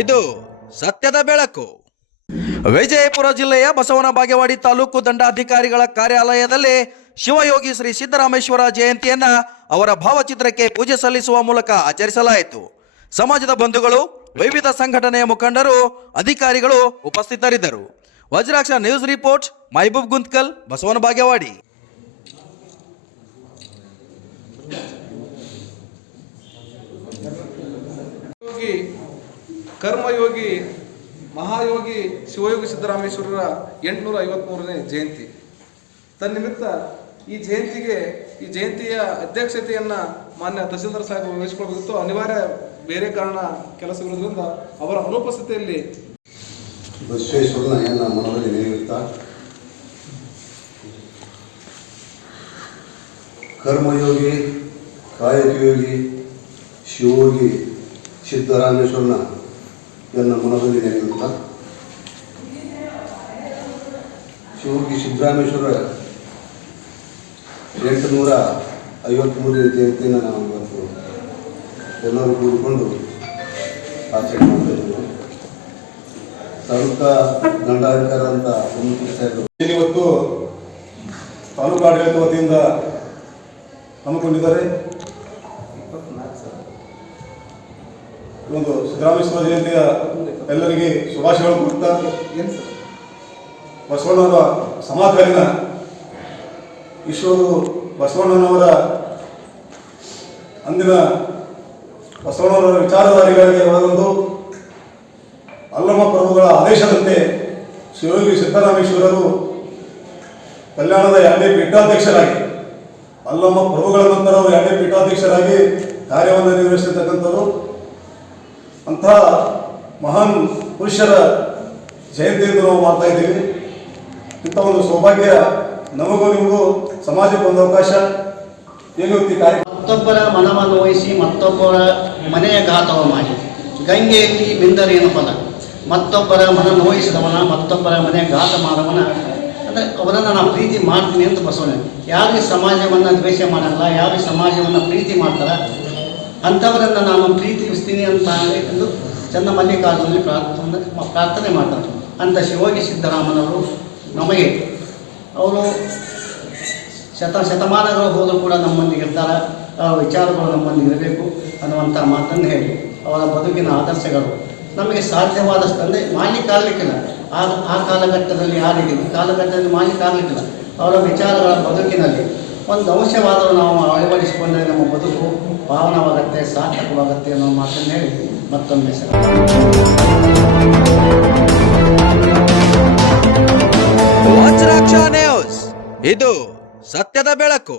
ಇದು ಸತ್ಯದ ಬೆಳಕು. ವಿಜಯಪುರ ಜಿಲ್ಲೆಯ ಬಸವನ ಬಾಗೇವಾಡಿ ತಾಲೂಕು ದಂಡಾಧಿಕಾರಿಗಳ ಕಾರ್ಯಾಲಯದಲ್ಲಿ ಶಿವಯೋಗಿ ಶ್ರೀ ಸಿದ್ದರಾಮೇಶ್ವರ ಜಯಂತಿಯನ್ನ ಅವರ ಭಾವಚಿತ್ರಕ್ಕೆ ಪೂಜೆ ಸಲ್ಲಿಸುವ ಮೂಲಕ ಆಚರಿಸಲಾಯಿತು. ಸಮಾಜದ ಬಂಧುಗಳು, ವಿವಿಧ ಸಂಘಟನೆಯ ಮುಖಂಡರು, ಅಧಿಕಾರಿಗಳು ಉಪಸ್ಥಿತರಿದ್ದರು. Vajraksha news report, Mehboob Guntakal, Basavana Bagewadi. ಕರ್ಮಯೋಗಿ ಮಹಾಯೋಗಿ ಶಿವಯೋಗಿ ಸಿದ್ದರಾಮೇಶ್ವರರ 853ನೇ ಜಯಂತಿ ತನ್ನಿಮಿತ್ತ ಈ ಜಯಂತಿಯ ಅಧ್ಯಕ್ಷತೆಯನ್ನು ಮಾನ್ಯ ತಹಸೀಲ್ದಾರ್ ಸಾಹೇಬ್ ವಹಿಸಿಕೊಳ್ಳಬೇಕಿತ್ತು. ಅನಿವಾರ್ಯ ಬೇರೆ ಕಾರಣ ಕೆಲಸಗಳಿರೋದ್ರಿಂದ ಅವರ ಅನುಪಸ್ಥಿತಿಯಲ್ಲಿ ಬಸವೇಶ್ವರನ ಮನದಲ್ಲಿ ನೆನೆಯುತ್ತಾ ಕರ್ಮಯೋಗಿ ಕಾಯಕಯೋಗಿ ಶಿವಯೋಗಿ ಸಿದ್ದರಾಮೇಶ್ವರನ ಮನದಲ್ಲಿ ನೆನೆಯುತ್ತಾ ಶಿವಯೋಗಿ ಸಿದ್ದರಾಮೇಶ್ವರ 853 ಜಯಂತಿಯನ್ನು ನಾವು ಇವತ್ತು ಎಲ್ಲರೂ ಕೂಡಿಕೊಂಡು ಆಚರಣೆ ಮಾಡ್ತಾ ಇದ್ದೀವಿ. ತಾಲೂಕಾ ದಂಡಾಧಿಕಾರಿ ಅಂತ ಇವತ್ತು ತಾಲೂಕು ಆಡಳಿತ ವತಿಯಿಂದ ಹಮ್ಮಿಕೊಂಡಿದ್ದಾರೆ. ಒಂದು ಸಿದ್ದರಾಮೇಶ್ವರ ಜಯಂತಿಯ ಎಲ್ಲರಿಗೆ ಶುಭಾಶಯಗಳು ಕೊಡ್ತಾ ಬಸವಣ್ಣವರ ಸಮಕಾಲೀನ ಈಶ್ವರು ಬಸವಣ್ಣನವರ ಅಂದಿನ ಬಸವಣ್ಣವರ ವಿಚಾರಧಾರೆಗಳಿಗೆ ಒಳಗೊಂಡು ಅಲ್ಲಮ ಪ್ರಭುಗಳ ಆದೇಶದಂತೆ ಶಿವಯೋಗಿ ಸಿದ್ದರಾಮೇಶ್ವರರು ಕಲ್ಯಾಣದ 2ನೇ ಪೀಠಾಧ್ಯಕ್ಷರಾಗಿ ಅಲ್ಲಮ ಪ್ರಭುಗಳ ನಂತರ ಅವರು 2ನೇ ಪೀಠಾಧ್ಯಕ್ಷರಾಗಿ ಕಾರ್ಯವನ್ನು ನಿರ್ವಹಿಸಿರ್ತಕ್ಕಂಥವರು. ಅಂತಹ ಮಹಾನ್ ಪುರುಷರ ಜಯಂತಿಯನ್ನು ನಾವು ಮಾಡ್ತಾ ಇದ್ದೀವಿ. ಇಂಥ ಒಂದು ಸೌಭಾಗ್ಯ ನಮಗೂ ನಿಮಗೂ ಸಮಾಜಕ್ಕೆ ಒಂದು ಅವಕಾಶ. ಮತ್ತೊಬ್ಬರ ಮನವನ್ನು ವಹಿಸಿ ಮತ್ತೊಬ್ಬರ ಮನೆಯ ಘಾತವ ಮಾಡಿ ಗಂಗೆಯಲ್ಲಿ ಬಿಂದರೇನು ಫಲ. ಮತ್ತೊಬ್ಬರ ಮನ ನೋಯಿಸಿದವನ ಮತ್ತೊಬ್ಬರ ಮನೆಯ ಘಾತ ಮಾಡವನ ಅಂದರೆ ಅವರನ್ನು ನಾನು ಪ್ರೀತಿ ಮಾಡ್ತೀನಿ ಅಂತ ಬಸವಣ್ಣ. ಯಾರಿಗೆ ಸಮಾಜವನ್ನು ದ್ವೇಷ ಮಾಡಲ್ಲ, ಯಾರಿಗೆ ಸಮಾಜವನ್ನು ಪ್ರೀತಿ ಮಾಡ್ತಾರೆ ಅಂಥವರನ್ನು ನಾನು ಪ್ರೀತಿಸ್ತೀನಿ ಅಂತ ಎಂದು ಚನ್ನ ಮಲ್ಲಿಕಾರ್ಜುನಲ್ಲಿ ಪ್ರಾರ್ಥನೆ ಮಾಡ್ತಾರೆ. ಅಂಥ ಶಿವಯೋಗಿ ಸಿದ್ದರಾಮನವರು ನಮಗೆ ಅವರು ಶತಮಾನಗಳು ಹೋದರೂ ಕೂಡ ನಮ್ಮೊಂದಿಗೆ ಇರ್ತಾರೆ, ಅವರ ವಿಚಾರಗಳು ನಮ್ಮೊಂದಿಗೆ ಇರಬೇಕು ಅನ್ನುವಂಥ ಮಾತನ್ನು ಹೇಳಿ ಅವರ ಬದುಕಿನ ಆದರ್ಶಗಳು ನಮಗೆ ಸಾಧ್ಯವಾದಷ್ಟು ಅಂದರೆ ಮಾಡಲಿಕ್ಕಾಗಲಿಕ್ಕಿಲ್ಲ. ಆ ಕಾಲಘಟ್ಟದಲ್ಲಿ ಯಾರಿಗೆ ಈ ಕಾಲಘಟ್ಟದಲ್ಲಿ ಮಾಡಲಿಕ್ಕಾಗಲಿಕ್ಕಿಲ್ಲ. ಅವರ ವಿಚಾರಗಳ ಬದುಕಿನಲ್ಲಿ ಒಂದು ಅಂಶವಾದರೂ ನಾವು ಅಳವಡಿಸಿಕೊಂಡರೆ ನಮ್ಮ ಬದುಕು ಪಾವನವಾಗತ್ತೆ, ಸಾರ್ಥಕವಾಗತ್ತೆ ಅನ್ನೋ ಮಾತನ್ನು ಹೇಳಿ ಮತ್ತೊಮ್ಮೆ ವಜ್ರಾಕ್ಷ ನ್ಯೂಸ್, ಇದು ಸತ್ಯದ ಬೆಳಕು.